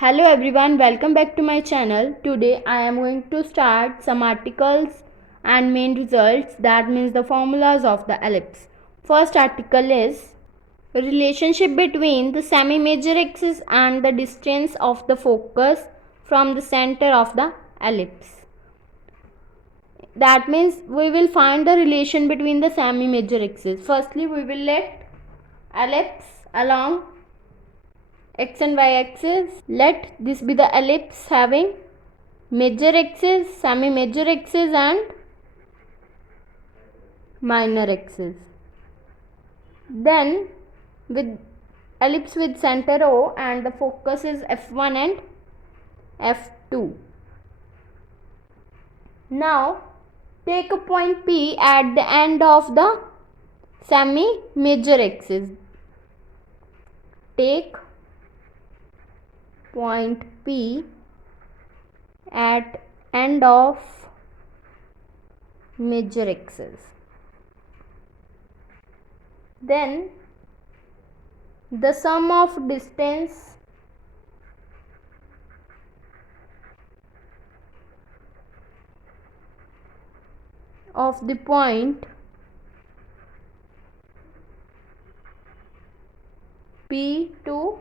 Hello everyone, welcome back to my channel. Today I am going to start some articles and main results, that means the formulas of the ellipse. First article is relationship between the semi-major axis and the distance of the focus from the center of the ellipse. That means we will find the relation between the semi-major axis. Firstly, we will let ellipse along x and y axis. Let this be the ellipse having major axis, semi-major axis and minor axis. Then with ellipse with center O and the focus is F1 and F2. Now take a point P at the end of the semi-major axis. Take point P at end of major axis. Then the sum of distance of the point P to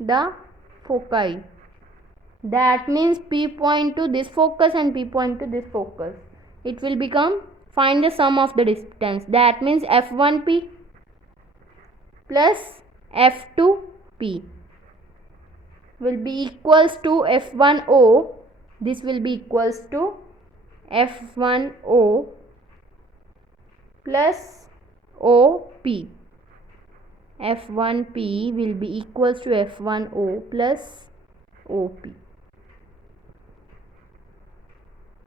the foci, that means P point to this focus and P point to this focus, it will become, find the sum of the distance, that means F1P plus F2P will be equals to F1O. This will be equals to F1O plus OP. F1P will be equals to F1O plus OP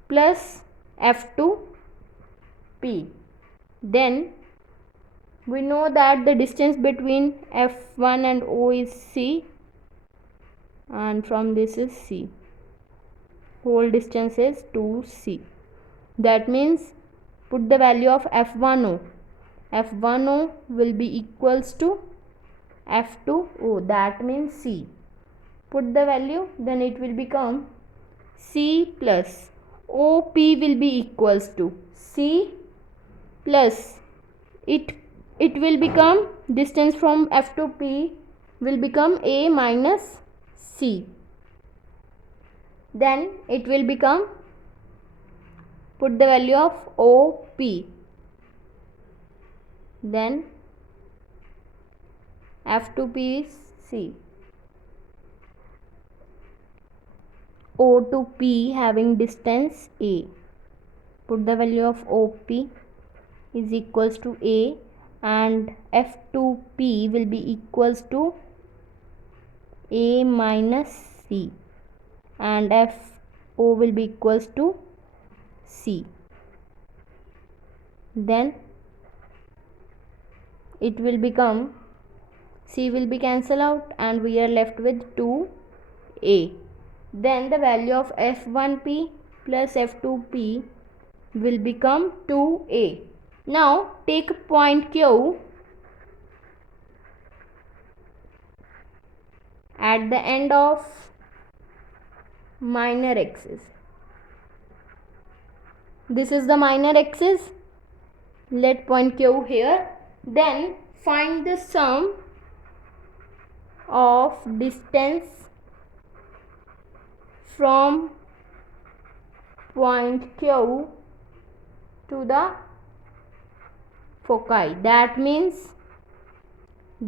plus F2P. Then we know that the distance between F1 and O is C, and from this is C. Whole distance is 2C. That means put the value of F1O. F1O will be equals to F2O, that means C. Put the value, then it will become C plus OP will be equals to C plus it will become, distance from F to P will become A minus C. Then it will become, put the value of OP, then F2P is C. O to P having distance A. Put the value of OP is equals to A, and F2P will be equals to A minus C, and FO will be equals to C. Then it will become, C will be cancelled out and we are left with 2A. Then the value of F1P plus F2P will become 2A. Now take a point Q at the end of minor axis. This is the minor axis. Let point Q here. Then find the sum of distance from point Q to the foci. That means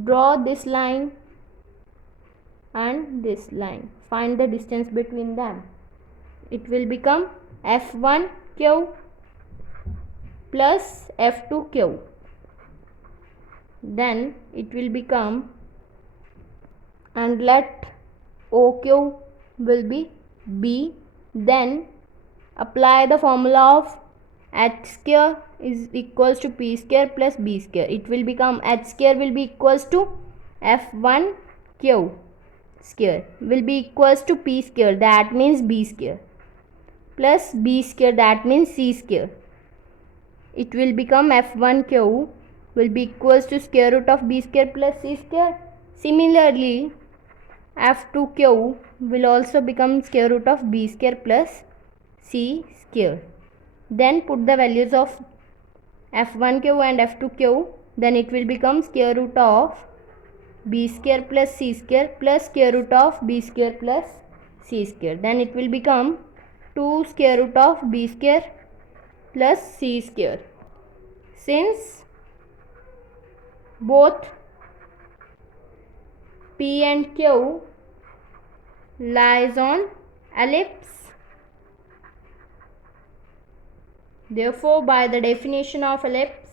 draw this line and this line. Find the distance between them. It will become F1Q plus F2Q. Then it will become, and let OQ will be B. Then apply the formula of H square is equals to P square plus B square. It will become, H square will be equals to F1Q square will be equals to P square, that means B square, plus B square, that means C square. It will become F1Q will be equals to square root of B square plus C square. Similarly, f2q will also become square root of b square plus c square. Then put the values of f1q and f2q, then it will become square root of b square plus c square plus square root of b square plus c square. Then it will become 2 square root of b square plus c square. Since both p and q lies on ellipse, therefore by the definition of ellipse,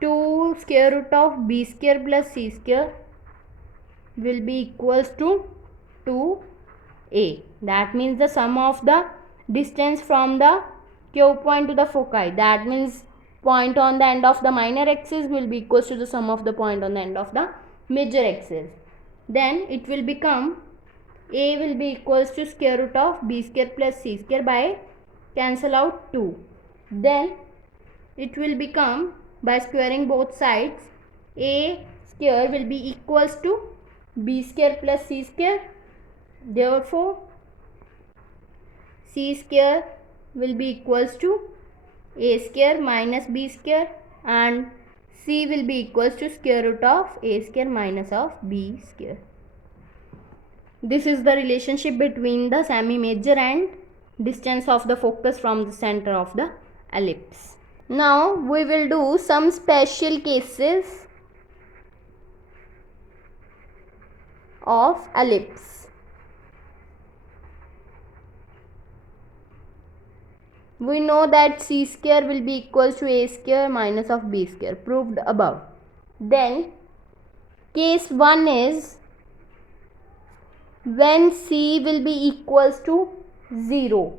two square root of b square plus c square will be equals to 2a. That means the sum of the distance from the q point to the foci, that means point on the end of the minor axis, will be equals to the sum of the point on the end of the major axis. Then it will become a will be equals to square root of b square plus c square by cancel out 2. Then it will become, by squaring both sides, a square will be equals to b square plus c square. Therefore c square will be equals to a square minus b square, and c will be equals to square root of a square minus of b square. This is the relationship between the semi-major and distance of the focus from the center of the ellipse. Now we will do some special cases of ellipse. We know that c square will be equals to a square minus of b square, proved above. Then case 1 is when c will be equals to 0.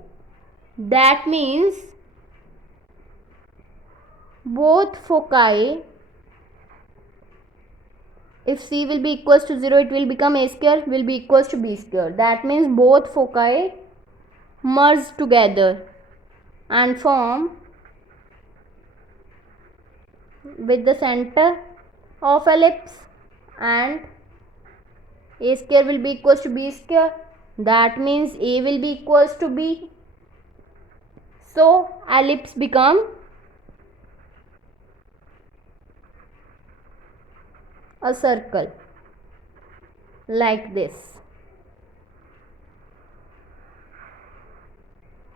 That means both foci, if c will be equals to 0, it will become a square will be equals to b square. That means both foci merge together and form with the center of ellipse, and a square will be equals to b square. That means a will be equals to b. So ellipse become a circle like this.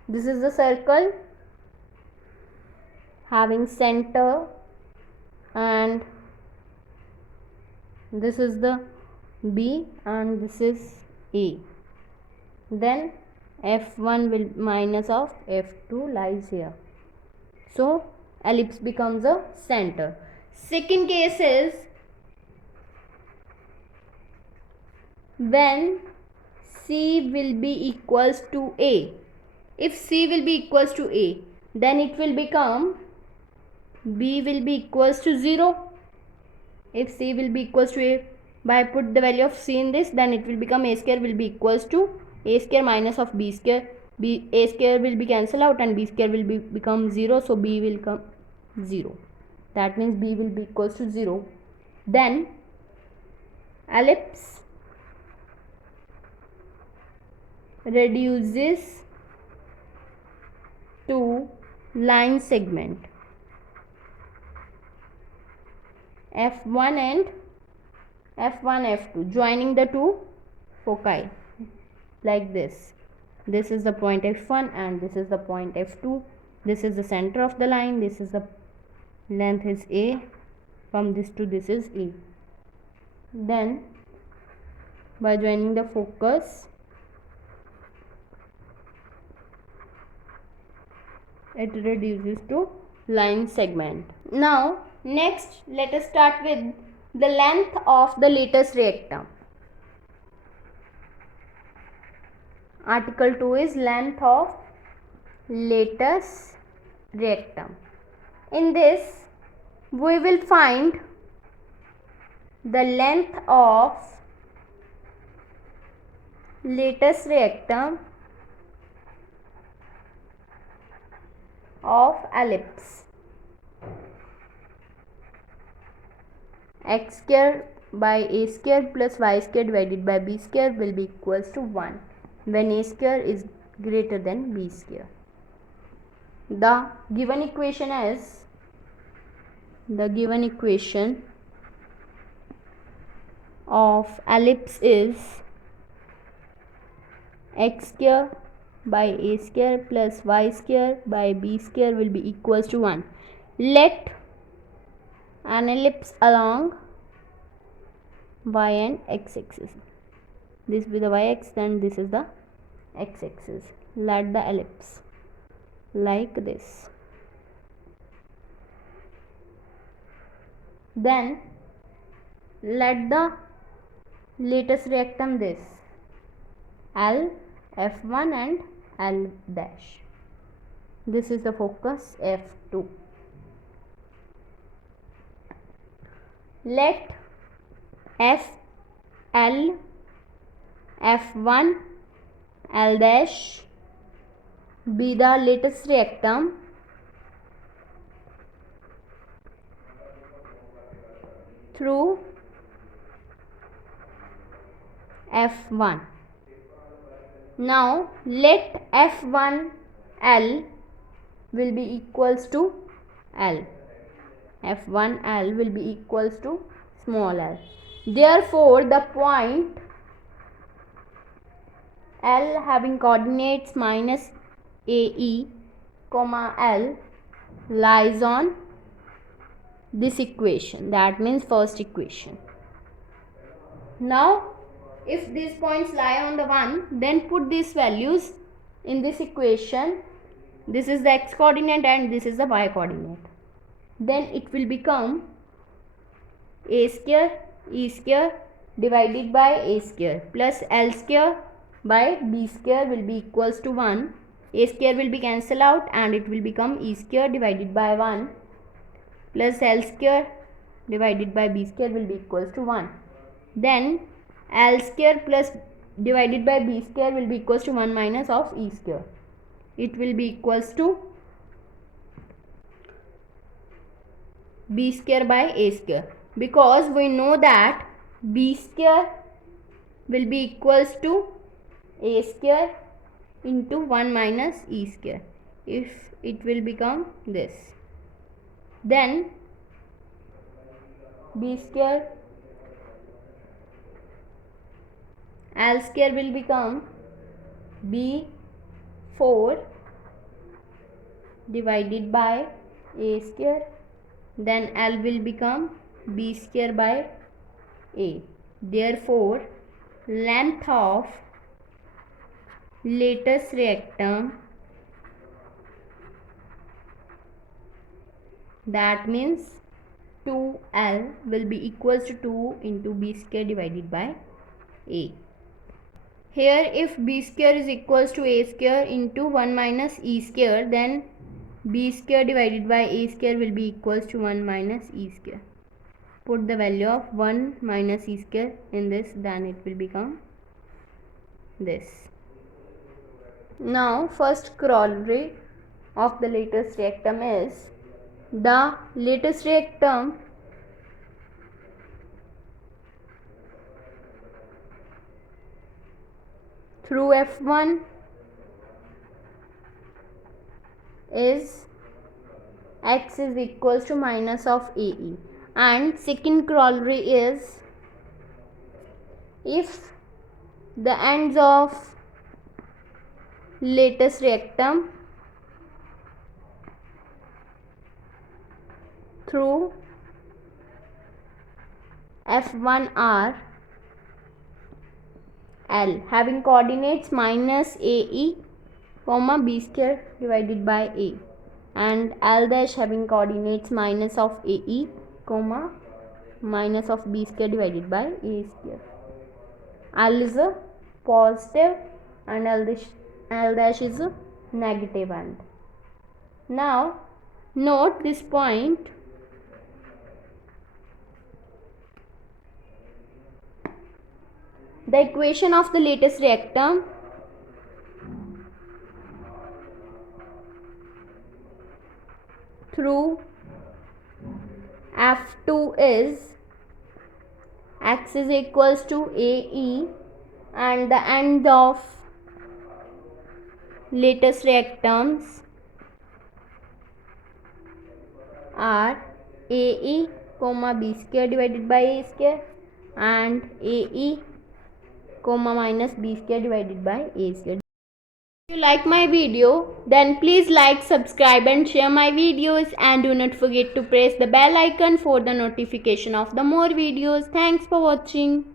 This is the circle having center, and this is the b and this is a. Then f1 will minus of f2 lies here. So ellipse becomes a center. Second case is when c will be equals to a. If c will be equals to a, then it will become b will be equals to 0. If c will be equals to a, by put the value of c in this, then it will become a square will be equals to a square minus of b square. A square will be cancelled out and b square will become 0. So b will come 0. That means b will be equals to 0. Then ellipse reduces to line segment f1 and f1 f2 joining the two foci like this. This is the point f1 and this is the point f2. This is the center of the line. This is the length is a. From this to this is a. Then by joining the focus, it reduces to line segment. Now next let us start with the length of the latus rectum. Article 2 is length of latus rectum. In this we will find the length of latus rectum of ellipse. x square by a square plus y square divided by b square will be equals to 1 when a square is greater than b square. The given equation of ellipse is x square by a square plus y square by b square will be equals to 1. Let an ellipse along y and x axis. This will be the y axis and this is the x axis. Let the ellipse like this. Then let the lattice rectangle this L, F1 and L dash. This is the focus F2. Let F, L, F1, L dash be the lattice rectangle through F1. Now let F1L will be equals to L. F1L will be equals to small l. Therefore, the point L having coordinates minus AE, L lies on this equation. That means first equation. Now, if these points lie on the 1, then put these values in this equation. This is the x coordinate and this is the y coordinate. Then it will become a square e square divided by a square plus l square by b square will be equals to 1. A square will be cancelled out and it will become e square divided by 1 plus l square divided by b square will be equals to 1. Then l square plus divided by b square will be equals to 1 minus of e square. It will be equals to b square by a square, because we know that b square will be equals to a square into 1 minus e square. If it will become this, then b square l square will become b4 divided by a square, then l will become b square by a. Therefore, length of lattice rectangle, that means 2l will be equals to 2 into b square divided by a. Here if b square is equals to a square into 1 minus e square, then b square divided by a square will be equals to 1 minus e square. Put the value of 1 minus e square in this, then it will become this. Now first corollary of the lattice rectangle is the lattice rectangle through F1 is x is equals to minus of AE. And second corollary is if the ends of lattice rectangle through F1 are L having coordinates minus AE, b square divided by A, and L dash having coordinates minus of AE, minus of b square divided by A square. L is a positive and L dash is a negative end. Now note this point. The equation of the lattice rectangle through F2 is x is equals to AE, and the end of latest react terms are AE comma B square divided by A square and AE comma minus B square divided by A square. If you like my video, then please like, subscribe and share my videos, and do not forget to press the bell icon for the notification of the more videos. Thanks for watching.